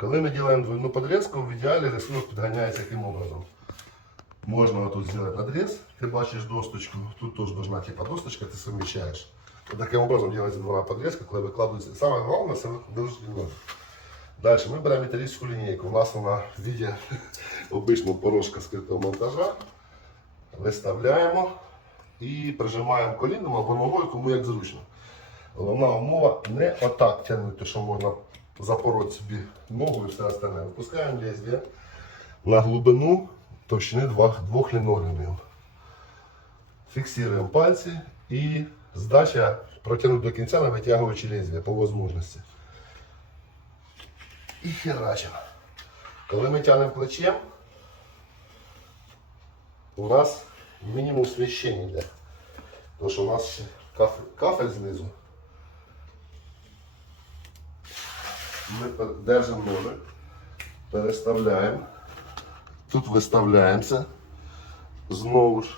Коли ми робимо двойну подрізку, в ідеалі рисунок підганяється яким образом. Можна тут зробити надріз, ти бачиш досточку, тут теж должна типа досточка, ти. Вот таким образом делается двойная подрезка, коли викладується. Саме головне це викладується. Далі ми беремо металічну лінійку. У нас вона в виді обичного порошка скритого монтажа. Виставляємо і прижимаємо коліном або ногою, кому як зручно. Головна умова не отак тягнути, що можна запороти собі ногу і все остальне. Випускаємо лезвие на глибину товщини двох, лінолеумів. Фіксуємо пальці і здача протягнути до кінця, не витягуючи лезвие по можливості. І херачимо. Коли ми тягнемо плечем, у нас мінімум сміщення йде. Тому що у нас ще кафель, кафель знизу. Ми пер- держимо ножик, переставляємо. Тут виставляємося. Знову ж.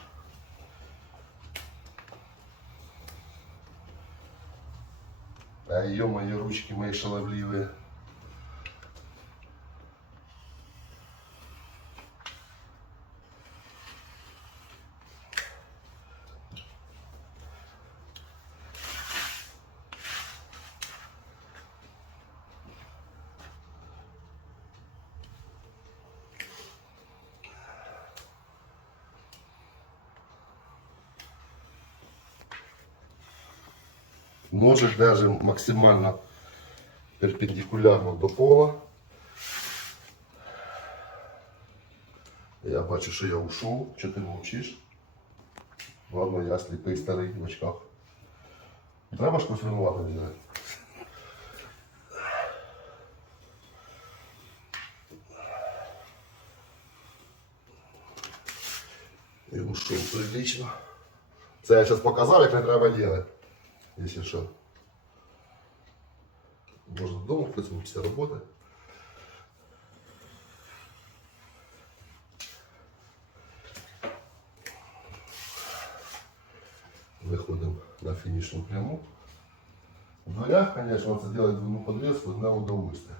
А ё-моё, ручки мої шаловливі. Ножик держим максимально перпендикулярно до пола. Я бачу, що я ушов. Чи ти мовчиш? Ладно, я сліпий старий в очках. Треба ж винувати взяти. І ушов прилично. Це я зараз показав, як не треба робити Якщо що. Можна вдома працювати після роботи. Виходимо на фінішну пряму. В дверях, звісно, це робити двойну подрізку одне удовольствие.